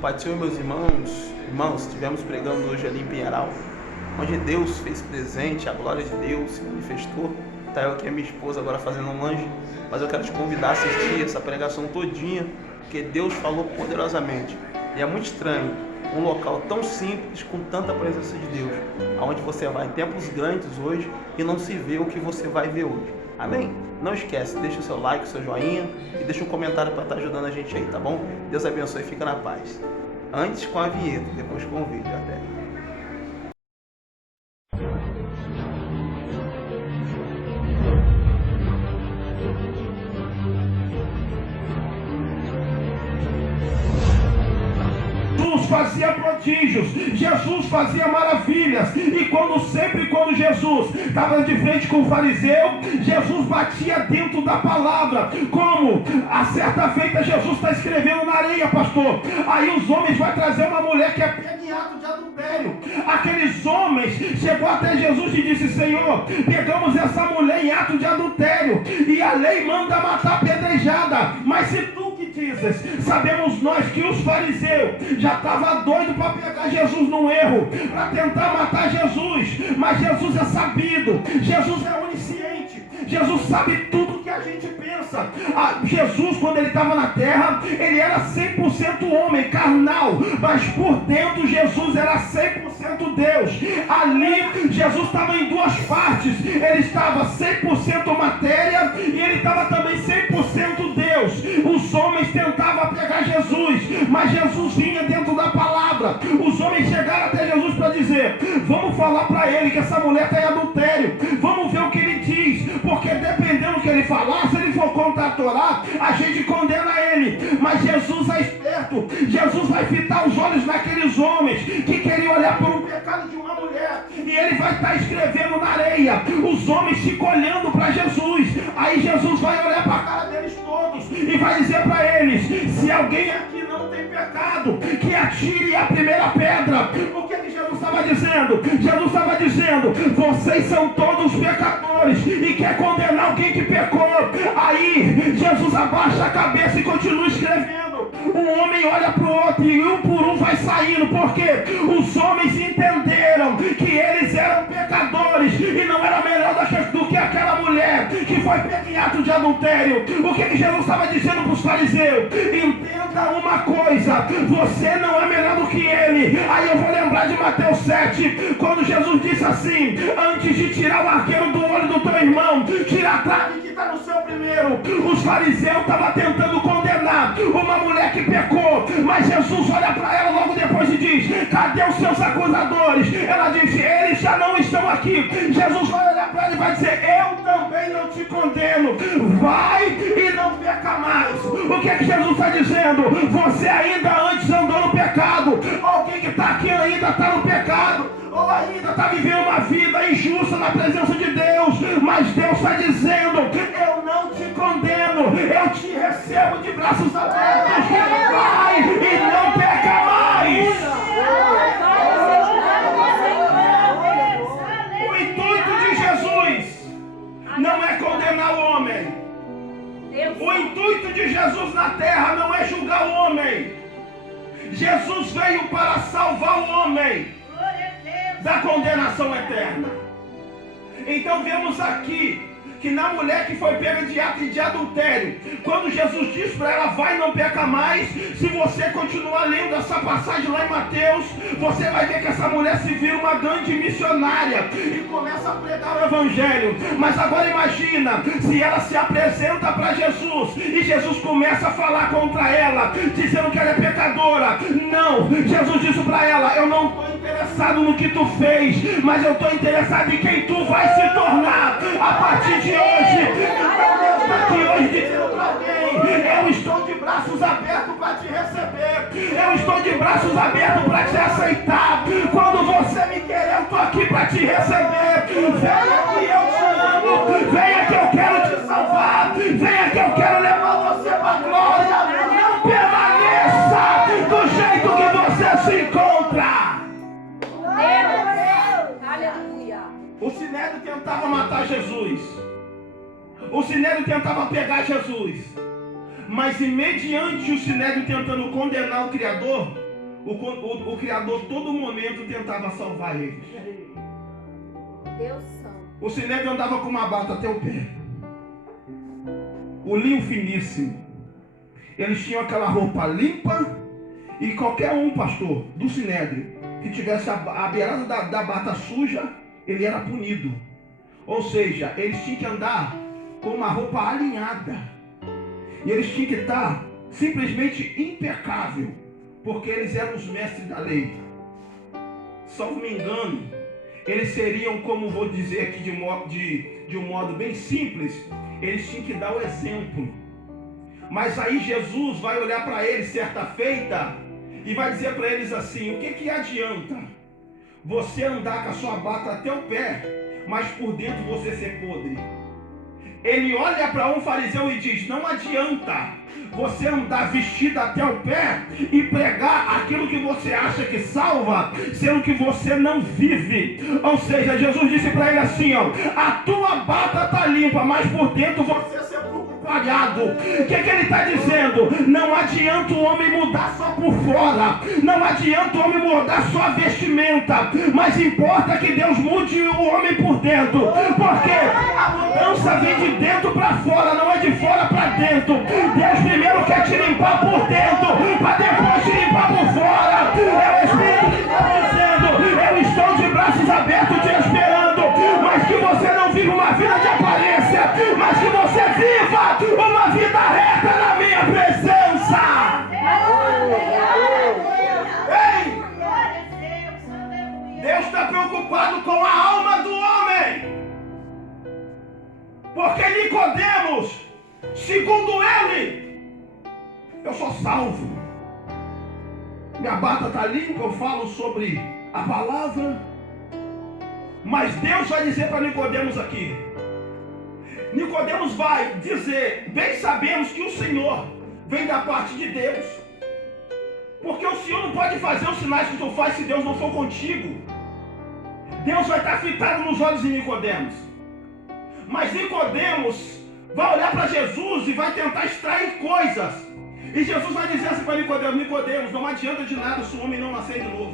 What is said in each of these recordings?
Pai do Senhor, meus irmãos, estivemos pregando hoje ali em Pinheiral, onde Deus fez presente, a glória de Deus se manifestou. Tá eu aqui, a minha esposa, agora fazendo um lanche, mas eu quero te convidar a assistir essa pregação todinha, porque Deus falou poderosamente. E é muito estranho um local tão simples, com tanta presença de Deus, aonde você vai em templos grandes hoje e não se vê o que você vai ver hoje. Amém? Não esquece, deixa o seu like, o seu joinha e deixa um comentário para estar ajudando a gente aí, tá bom? Deus abençoe e fica na paz. Antes com a vinheta, depois com o vídeo. Até. Fazia prodígios, Jesus fazia maravilhas, e quando Jesus estava de frente com o fariseu, Jesus batia dentro da palavra, como a certa feita Jesus está escrevendo na areia, pastor. Aí os homens vão trazer uma mulher que é pega em ato de adultério. Aqueles homens chegou até Jesus e disse: Senhor, pegamos essa mulher em ato de adultério, e a lei manda matar apedrejada, mas se tu dizes, sabemos nós que os fariseus já estavam doidos para pegar Jesus num erro, para tentar matar Jesus, mas Jesus é sabido, Jesus é onisciente, Jesus sabe tudo que a gente pensa. Jesus, quando ele estava na terra, ele era 100% homem, carnal, mas por dentro Jesus era 100% Deus. Ali Jesus estava em duas partes, ele estava 100% matéria e ele estava também 100% Deus. Os homens tentavam pegar Jesus, mas Jesus vinha dentro da palavra. Os homens chegaram até Jesus para dizer: vamos falar para ele que essa mulher está em adultério, vamos ver o que ele diz, porque dependendo do que ele falar, se ele for contra a Torá, a gente condena ele. Mas Jesus é esperto, Jesus vai fitar os olhos naqueles homens que queriam olhar por um pecado de uma mulher, e ele vai estar escrevendo na areia, os homens ficam olhando para Jesus. Aí Jesus vai olhar para a cara deles todos e vai dizer para eles: se alguém aqui não tem pecado, que atire a primeira pedra. O que Jesus estava dizendo? Jesus estava dizendo: vocês são todos pecadores e quer condenar alguém que pecou. Aí Jesus abaixa a cabeça e continua escrevendo. Um homem olha para o outro e um por um vai saindo, porque os homens entenderam que eles eram pecadores e não era melhor do que aquela mulher que foi pega em ato de adultério. O que Jesus estava dizendo para os fariseus? Entenda uma coisa, você não é melhor do que ele. Aí eu vou lembrar de Mateus 7, quando Jesus disse assim: antes de tirar o arqueiro do olho do teu irmão, tira a trave que está no seu primeiro. Os fariseus estavam tentando condenar uma mulher que pecou, mas Jesus olha para ela logo depois e diz: cadê os seus acusadores? Ela disse: eles já não estão aqui. Jesus vai olhar para ela e vai dizer: eu também não te condeno, vai e não peca mais. O que é que Jesus está dizendo? Você ainda antes andou no pecado. Alguém que está aqui ainda está no pecado, ou ainda está vivendo uma vida injusta na presença de Deus, mas Deus está dizendo: eu não te condeno, eu te recebo de braços abertos, vai e não peca mais. O intuito de Jesus não é condenar o homem. O intuito de Jesus na terra não é julgar o homem. Jesus veio para salvar o homem da condenação eterna. Então vemos aqui que na mulher que foi pega de ato de adultério, quando Jesus diz para ela: vai, não peca mais, se você continuar lendo essa passagem lá em Mateus, você vai ver que essa mulher se vira uma grande missionária e começa a pregar o evangelho. Mas agora imagina se ela se apresenta para Jesus e Jesus começa a falar contra ela, dizendo que ela é pecadora. Não, Jesus disse para ela: eu não estou interessado no que tu fez, mas eu estou interessado em quem tu vai se tornar a partir de hoje. Então Deus está aqui hoje dizendo para alguém: eu estou de braços abertos para te receber, eu estou de braços abertos para te aceitar. Quando você me quer, eu estou aqui para te receber. Venha que eu te amo, venha que eu quero te salvar, venha que eu quero levar você para a glória. Não permaneça do jeito que você se encontra. O Sinédrio tentava matar Jesus, o Sinédrio tentava pegar Jesus, mas mediante o Sinédrio tentando condenar o Criador, O Criador todo momento tentava salvar eles. Deus santo. O Sinédrio andava com uma bata até o pé, o linho finíssimo. Eles tinham aquela roupa limpa, e qualquer um, pastor, do Sinédrio, que tivesse a beirada da bata suja, ele era punido. Ou seja, eles tinham que andar com uma roupa alinhada, e eles tinham que estar simplesmente impecável, porque eles eram os mestres da lei. Salvo me engano, eles seriam, como vou dizer aqui de um modo bem simples, eles tinham que dar o exemplo. Mas aí Jesus vai olhar para eles certa feita e vai dizer para eles assim: o que adianta você andar com a sua bata até o pé, mas por dentro você ser podre? Ele olha para um fariseu e diz: não adianta você andar vestido até o pé e pregar aquilo que você acha que salva, sendo que você não vive. Ou seja, Jesus disse para ele assim, ó: a tua bata está limpa, mas por dentro você é sepulcro palhado. O que ele está dizendo? Não adianta o homem mudar só por fora, não adianta o homem mudar só a vestimenta, mas importa que Deus mude o homem por dentro, porque a mudança vem de dentro para fora, não é de fora para dentro. Deus primeiro quer te limpar por dentro, para depois te limpar por fora. É o Espírito que está dizendo: eu estou de braços abertos te esperando, mas que você não viva uma vida de aparência, mas que você viva uma vida reta na minha presença. Ei! Deus está preocupado com a alma do homem, porque Nicodemos, segundo ele, eu sou salvo, minha bata está limpa, eu falo sobre a palavra. Mas Deus vai dizer para Nicodemos aqui, Nicodemos vai dizer: bem sabemos que o Senhor vem da parte de Deus, porque o Senhor não pode fazer os sinais que tu faz se Deus não for contigo. Deus vai estar fitado nos olhos de Nicodemos. Mas Nicodemos vai olhar para Jesus e vai tentar extrair coisas. E Jesus vai dizer assim para Nicodemos: Nicodemos, não adianta de nada se o homem não nascer de novo.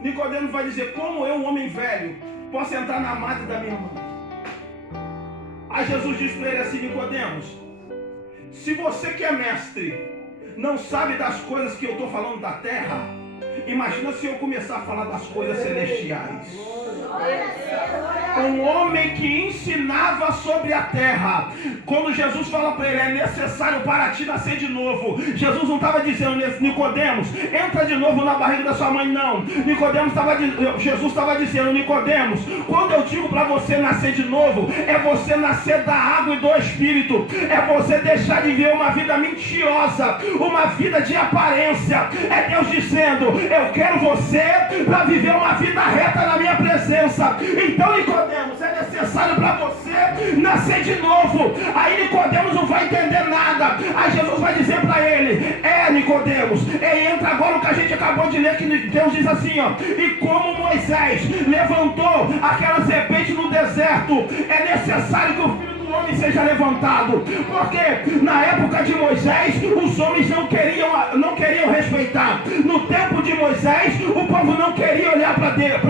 Nicodemos vai dizer: como eu, um homem velho, posso entrar na madre da minha mãe? Aí Jesus diz para ele assim: Nicodemos, se você que é mestre não sabe das coisas que eu estou falando da terra, imagina se eu começar a falar das coisas celestiais. Um homem que ensinava sobre a terra. Quando Jesus fala para ele: é necessário para ti nascer de novo, Jesus não estava dizendo: Nicodemos, entra de novo na barriga da sua mãe. Não, Jesus estava dizendo: Nicodemos, quando eu digo para você nascer de novo, é você nascer da água e do Espírito, é você deixar de viver uma vida mentirosa, uma vida de aparência. É Deus dizendo: eu quero você para viver uma vida reta na minha presença. Então, Nicodemos, é necessário para você nascer de novo. Aí Nicodemos não vai entender nada. Aí Jesus vai dizer para ele: Nicodemos, entra agora o que a gente acabou de ler, que Deus diz assim, ó: e como Moisés levantou aquela serpente no deserto, é necessário que o Filho do Homem seja levantado. Porque na época de Moisés os homens não queriam respeitar. No tempo de Moisés o povo não queria olhar para Deus.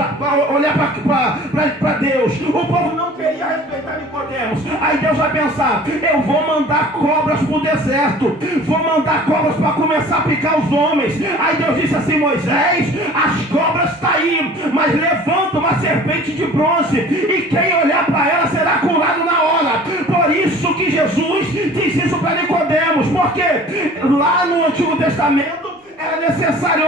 O povo não queria respeitar Nicodemos. Aí Deus vai pensar: eu vou mandar cobras para o deserto, vou mandar cobras para começar a picar os homens. Aí Deus disse assim: Moisés, as cobras estão aí, mas levanta uma serpente de bronze, e quem olhar para ela será curado na hora. Por isso que Jesus diz isso para Nicodemos, porque lá no Antigo Testamento era necessário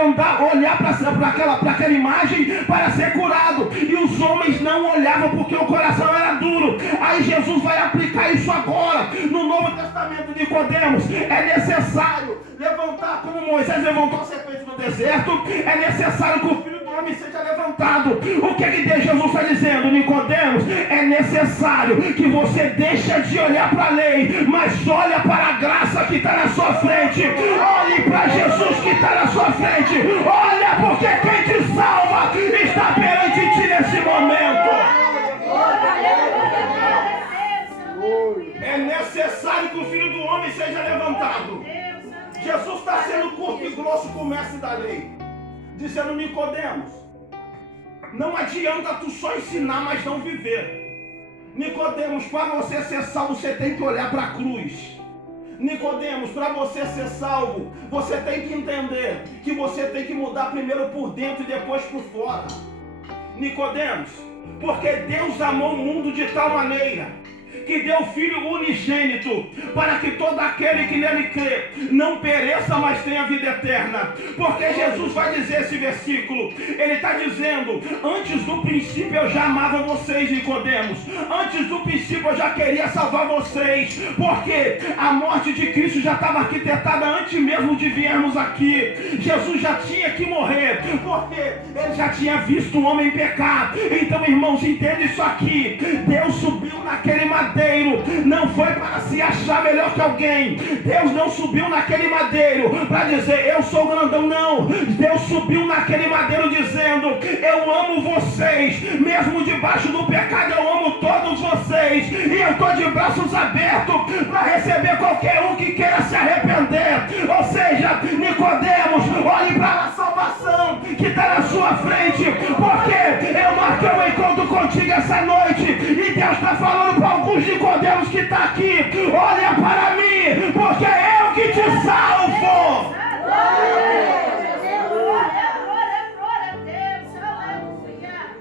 olhar para aquela imagem para ser curado, e os homens não olhavam porque o coração era duro. Aí Jesus vai aplicar isso agora no Novo Testamento. Nicodemos, é necessário levantar como Moisés levantou a serpente no deserto, é necessário que o Filho do Homem seja levantado. O que Jesus está dizendo? Nicodemos, é necessário que você deixe de olhar para a lei, mas olha para a graça que está na sua frente. Olhe para Jesus que está na sua frente. Olha, porque quem te salva está perante ti nesse momento. É necessário que o Filho do Homem seja levantado. Jesus está sendo curto e grosso com o mestre da lei. dizendo: Nicodemos, não adianta tu só ensinar, mas não viver. Nicodemos, para você ser salvo, você tem que olhar para a cruz. Nicodemos, para você ser salvo, você tem que entender que você tem que mudar primeiro por dentro e depois por fora. Nicodemos, porque Deus amou o mundo de tal maneira que deu o Filho unigênito, para que todo aquele que nele crê não pereça, mas tenha vida eterna. Porque Jesus vai dizer esse versículo, ele está dizendo: antes do princípio eu já amava vocês, Nicodemos. Antes do princípio eu já queria salvar vocês, porque a morte de Cristo já estava arquitetada antes mesmo de virmos aqui. Jesus já tinha que morrer, porque ele já tinha visto o homem pecar. Então, irmãos, entende isso aqui. Deus subiu naquele madeiro, não foi para se achar melhor que alguém. Deus não subiu naquele madeiro para dizer: eu sou grandão, não. Deus subiu naquele madeiro dizendo: eu amo vocês, mesmo debaixo do pecado eu amo todos vocês, e eu estou de braços abertos para receber qualquer um que queira se arrepender. Ou seja, Nicodemos, olhe para a salvação que está na sua frente, porque eu marquei um encontro contigo essa noite, e Deus está falando para alguns Nicodemos que está aqui: olha para mim, porque é eu que te salvo.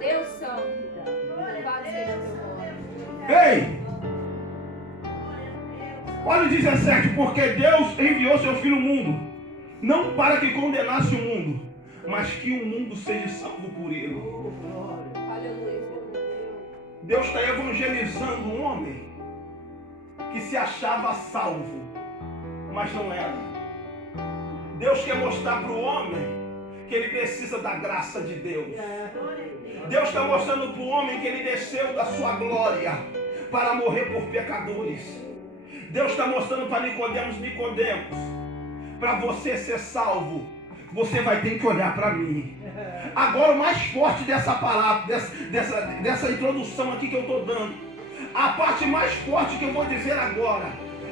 Deus santo. Louvado seja teu nome. Ei, olha o 17: porque Deus enviou seu Filho ao mundo, não para que condenasse o mundo, mas que o mundo seja salvo por ele. Aleluia. Deus está evangelizando um homem que se achava salvo, mas não era. Deus quer mostrar para o homem que ele precisa da graça de Deus. Deus está mostrando para o homem que ele desceu da sua glória para morrer por pecadores. Deus está mostrando para Nicodemos: Nicodemos, para você ser salvo, você vai ter que olhar para mim. Agora, o mais forte dessa palavra, dessa introdução aqui que eu estou dando, a parte mais forte que eu vou dizer agora,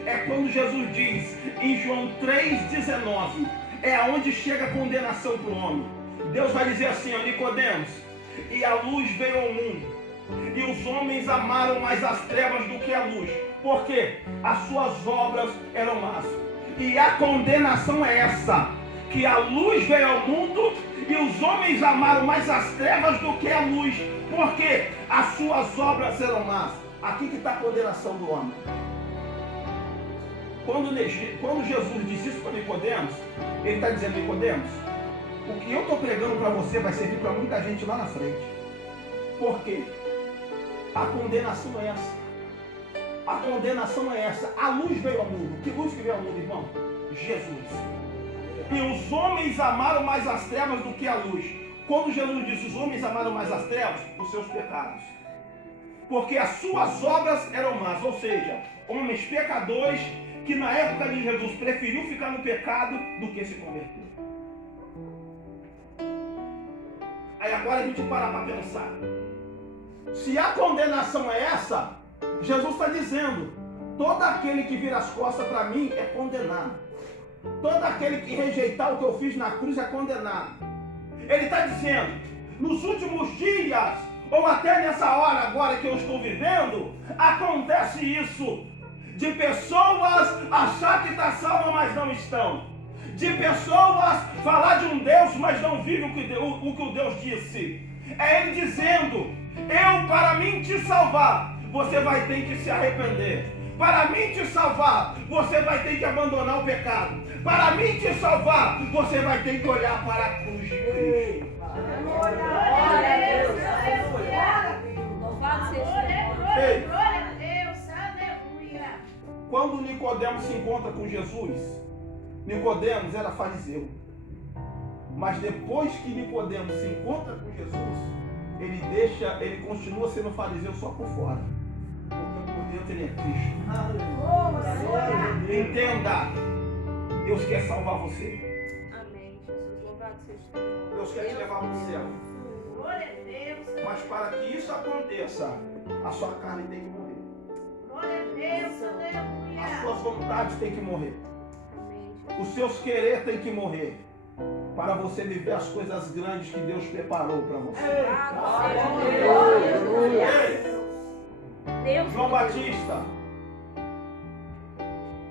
é quando Jesus diz em João 3,19, é aonde chega a condenação para o homem. Deus vai dizer assim: ó, Nicodemos, e a luz veio ao mundo, e os homens amaram mais as trevas do que a luz, porque as suas obras eram más. E a condenação é essa, que a luz veio ao mundo e os homens amaram mais as trevas do que a luz, porque as suas obras eram más. Aqui que está a condenação do homem. Quando Jesus diz isso para Nicodemos, ele está dizendo: Nicodemos, o que eu estou pregando para você vai servir para muita gente lá na frente. Por quê? A condenação é essa. A condenação é essa. A luz veio ao mundo. Que luz que veio ao mundo, irmão? Jesus. E os homens amaram mais as trevas do que a luz. Quando Jesus disse: os homens amaram mais as trevas, os seus pecados, porque as suas obras eram más. Ou seja, homens pecadores que na época de Jesus preferiu ficar no pecado do que se converter. Aí agora a gente para pensar. Se a condenação é essa, Jesus está dizendo: todo aquele que vira as costas para mim é condenado. Todo aquele que rejeitar o que eu fiz na cruz é condenado. Ele está dizendo: nos últimos dias, ou até nessa hora agora que eu estou vivendo, acontece isso, de pessoas achar que está salva, mas não estão. De pessoas falar de um Deus, mas não vivem o que o Deus disse. É ele dizendo: eu, para mim te salvar, você vai ter que se arrepender. Para mim te salvar, você vai ter que abandonar o pecado. Para mim te salvar, você vai ter que olhar para a cruz de Cristo. Glória a Deus. Louvado seja Ei, Glória a Deus, aleluia. quando Nicodemos se encontra com Jesus, Nicodemos era fariseu. Mas depois que Nicodemos se encontra com Jesus, ele continua sendo fariseu só por fora. Porque por dentro ele é Cristo. Entenda. Deus quer salvar você. Amém, Jesus. Louvado seja teu nome. Deus quer te levar para o céu. Glória a Deus. Mas para que isso aconteça, a sua carne tem que morrer. Glória a Deus, aleluia. As suas vontades têm que morrer. Amém, Jesus. Os seus querer têm que morrer. para você viver as coisas grandes que Deus preparou para você. João Batista,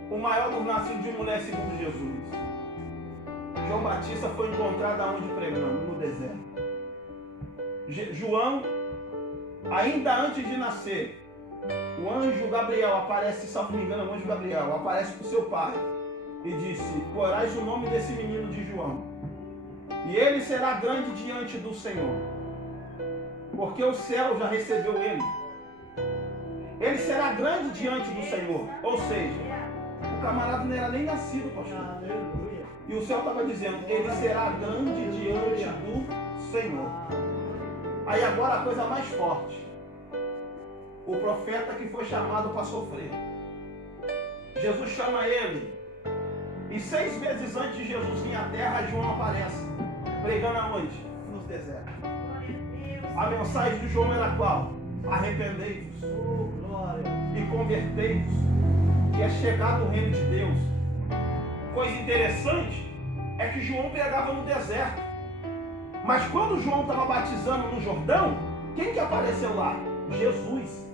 o maior dos nascidos de mulher segundo Jesus. João Batista foi encontrado aonde pregando? No deserto. João, ainda antes de nascer, o anjo Gabriel aparece, se não me engano, o anjo Gabriel aparece para o seu pai e disse: porás o nome desse menino de João, e ele será grande diante do Senhor, porque o céu já recebeu ele. Ele será grande diante do Senhor. Ou seja, o camarada não era nem nascido, pastor. E o céu estava dizendo: ele será grande diante do Senhor. Aí agora a coisa mais forte. O profeta que foi chamado para sofrer. Jesus chama ele. E 6 meses antes de Jesus vir à terra, João aparece. Pregando aonde? Nos desertos. A mensagem de João era qual? Arrependei-vos e convertei-vos, que é chegado o reino de Deus. Coisa interessante é que João pregava no deserto. Mas quando João estava batizando no Jordão, quem que apareceu lá? Jesus.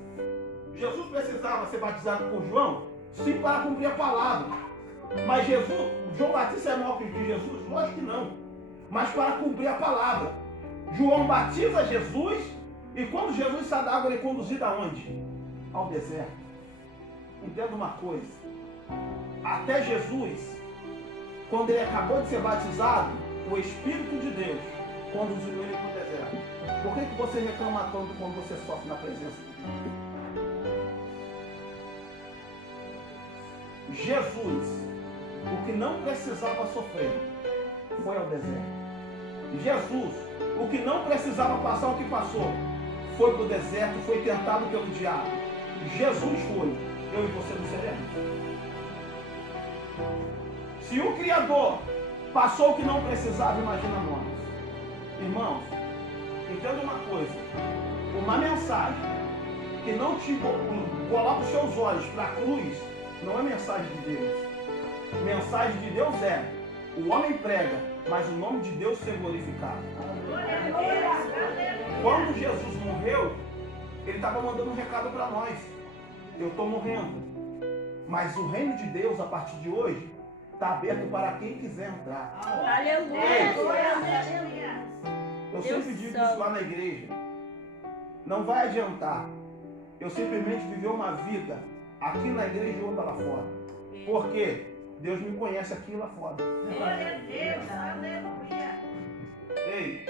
Jesus precisava ser batizado por João? Sim, para cumprir a palavra. Mas João Batista é maior que Jesus? Lógico que não. Mas para cumprir a palavra. João batiza Jesus, e quando Jesus sai da água, ele é conduzido aonde? Ao deserto. Entenda uma coisa. Até Jesus, quando ele acabou de ser batizado, o Espírito de Deus conduziu ele para o deserto. Por que você reclama tanto quando você sofre na presença de Deus? Jesus, o que não precisava sofrer, foi ao deserto. Jesus, o que não precisava passar o que passou, foi para o deserto, foi tentado pelo diabo. Jesus foi, eu e você não seremos. Se o Criador passou o que não precisava, imagina nós. Irmãos, entenda uma coisa. Uma mensagem que não te coloca os seus olhos para a cruz, não é mensagem de Deus. Mensagem de Deus é: o homem prega, mas o nome de Deus ser glorificado. Quando Jesus morreu, ele estava mandando um recado para nós: eu estou morrendo, mas o reino de Deus, a partir de hoje, está aberto para quem quiser entrar. Aleluia. Eu sempre digo isso lá na igreja. Não vai adiantar eu simplesmente viver uma vida aqui na igreja e outra lá fora. Por quê? Deus me conhece aqui e lá fora. Ei,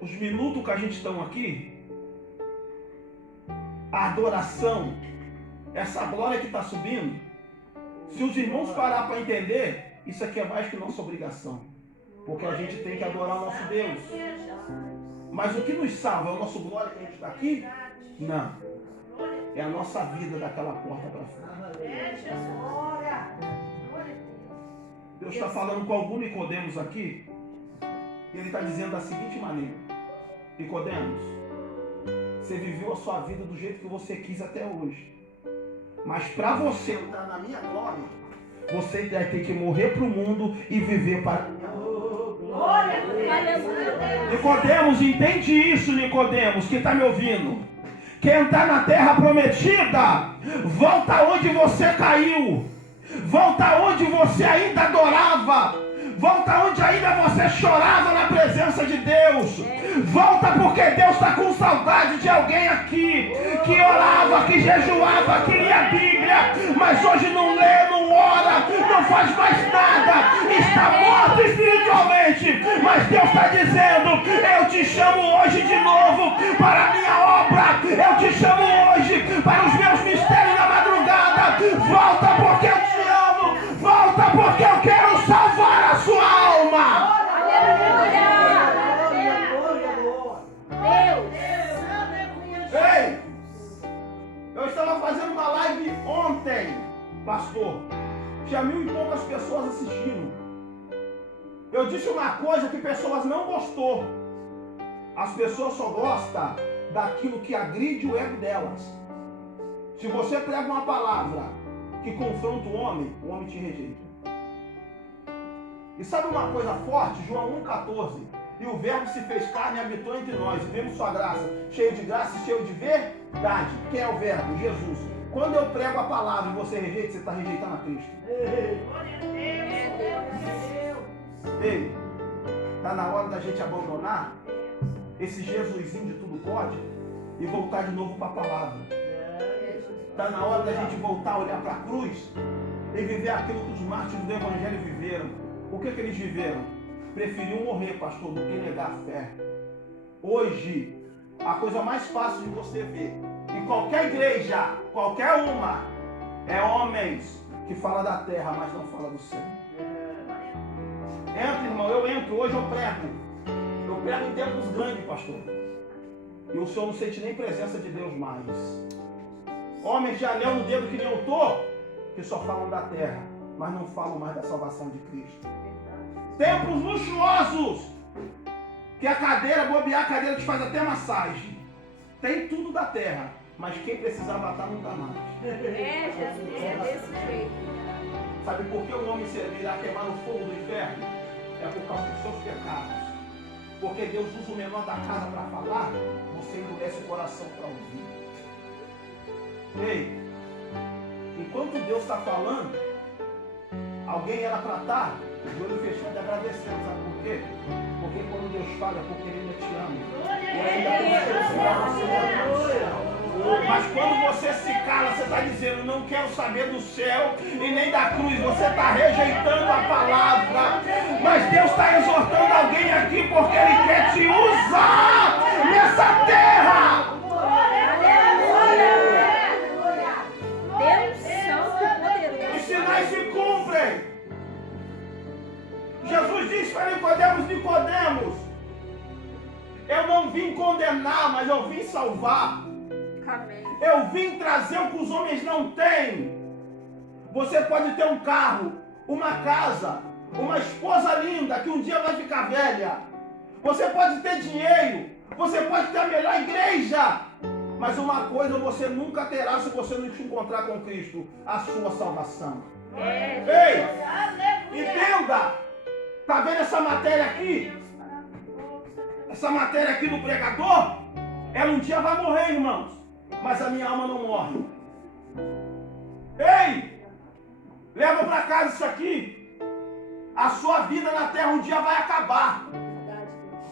os minutos que a gente está aqui, a adoração, essa glória que está subindo, se os irmãos parar para entender, isso aqui é mais que nossa obrigação. Porque a gente tem que adorar o nosso Deus. Mas o que nos salva é o nosso glória que a gente está aqui? Não. É a nossa vida daquela porta para fora. Deus está falando com algum Nicodemos aqui. E ele está dizendo da seguinte maneira: Nicodemos, você viveu a sua vida do jeito que você quis até hoje. Mas para você entrar na minha glória, você vai ter que morrer para o mundo e viver para a minha glória. Nicodemos, entende isso, Nicodemos, que está me ouvindo. Quer entrar na terra prometida? Volta onde você caiu. Volta onde você ainda adorava. Volta onde ainda você chorava na presença de Deus. Volta porque Deus está com saudade de alguém aqui que orava, que jejuava, que lia a Bíblia, mas hoje não lê, não ora, não faz mais nada, está morto espiritualmente. Mas Deus está dizendo: eu te chamo hoje de novo para a minha obra, eu te chamo hoje para os meus mistérios da madrugada. Volta porque eu te amo, volta porque eu quero salvar a sua alma. Aleluia. Ei, eu estava fazendo uma live ontem, pastor. Tinha 1000 e poucas pessoas assistindo. Eu disse uma coisa que pessoas não gostou. As pessoas só gostam daquilo que agride o ego delas. Se você prega uma palavra que confronta o homem te rejeita. E sabe uma coisa forte? João 1,14. E o verbo se fez carne e habitou entre nós. E vemos sua graça, cheio de graça e cheio de verdade. Quem é o verbo? Jesus. Quando eu prego a palavra e você rejeita, você está rejeitando a Cristo. Glória a Deus. Ei, está na hora da gente abandonar esse Jesusinho de tudo pode e voltar de novo para a palavra. Está na hora da gente voltar a olhar para a cruz e viver aquilo que os mártires do Evangelho viveram. O que eles viveram? Preferiam morrer, pastor, do que negar a fé. Hoje, a coisa mais fácil de você ver, em qualquer igreja, qualquer uma, é homens que falam da terra, mas não falam do céu. Entra, irmão, eu entro, hoje eu prego. Eu prego em tempos grandes, pastor. E o senhor não sente nem presença de Deus mais. Homens de anel no dedo que nem eu tô, que só falam da terra, mas não falam mais da salvação de Cristo. Templos luxuosos, que a cadeira, bobear a cadeira te faz até massagem. Tem tudo da terra, mas quem precisar matar não dá mais. É, Jesus, é desse jeito. Sabe por que o homem servirá a queimar no fogo do inferno? É por causa dos seus pecados. Porque Deus usa o menor da casa para falar, você endurece o coração para ouvir. Ei, enquanto Deus está falando, alguém era para estar de olho fechado e agradecendo. Sabe por quê? Porque quando Deus fala é porque Ele ainda te ama. E ainda tem você. Mas quando você se cala, você está dizendo, não quero saber do céu e nem da cruz. Você está rejeitando a palavra. Mas Deus está exortando alguém aqui porque Ele quer te usar nessa terra. Deus santo e poderoso. Os sinais se cumprem. Jesus disse para Nicodemos, eu não vim condenar, mas eu vim salvar. Amém. Eu vim trazer o que os homens não têm. Você pode ter um carro, uma casa, uma esposa linda que um dia vai ficar velha. Você pode ter dinheiro, você pode ter a melhor igreja. Mas uma coisa você nunca terá se você não te encontrar com Cristo, a sua salvação. Ei, entenda. Está vendo essa matéria aqui? Essa matéria aqui do pregador? Ela um dia vai morrer, irmãos. Mas a minha alma não morre. Ei! Leva para casa isso aqui. A sua vida na terra um dia vai acabar.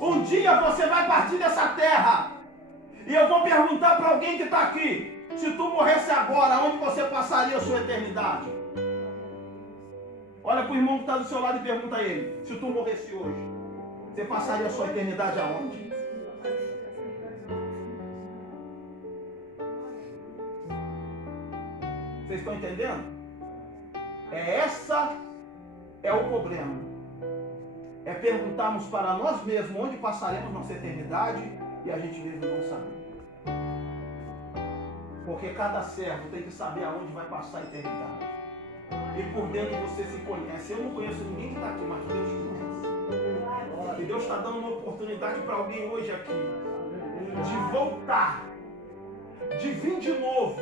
Um dia você vai partir dessa terra. E eu vou perguntar para alguém que está aqui. Se tu morresse agora, onde você passaria a sua eternidade? Olha para o irmão que está do seu lado e pergunta a ele. Se tu morresse hoje, você passaria a sua eternidade aonde? Vocês estão entendendo? Essa é o problema. É perguntarmos para nós mesmos onde passaremos nossa eternidade e a gente mesmo não sabe. Porque cada servo tem que saber aonde vai passar a eternidade. E por dentro você se conhece. Eu não conheço ninguém que está aqui, mas Deus conhece. E Deus está dando uma oportunidade para alguém hoje aqui de voltar, de vir de novo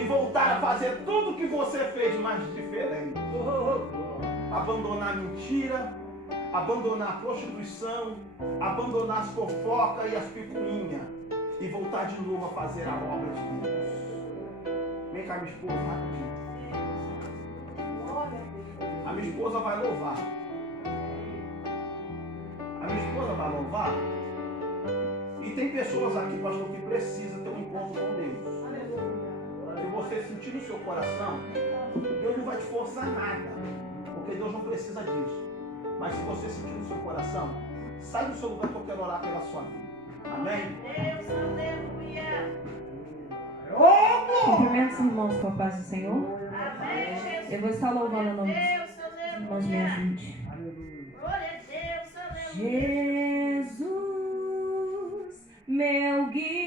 e voltar a fazer tudo o que você fez, mas diferente. Abandonar a mentira, abandonar a prostituição, abandonar as fofocas e as picuinhas e voltar de novo a fazer a obra de Deus. Vem cá, minha esposa, rapidinho. A minha esposa vai louvar. A minha esposa vai louvar. E tem pessoas aqui, pastor, que precisam ter um encontro com Deus. Se você sentir no seu coração, Deus não vai te forçar nada, porque Deus não precisa disso. Mas se você sentir no seu coração, sai do seu lugar que eu quero orar pela sua vida. Amém? Deus, aleluia. Cumprimento os irmãos com a paz do Senhor. Amém, Jesus. Eu vou estar louvando o nome dos Deus, irmãos, me aleluia. ajude. Glória a Deus, aleluia. Jesus, meu guia.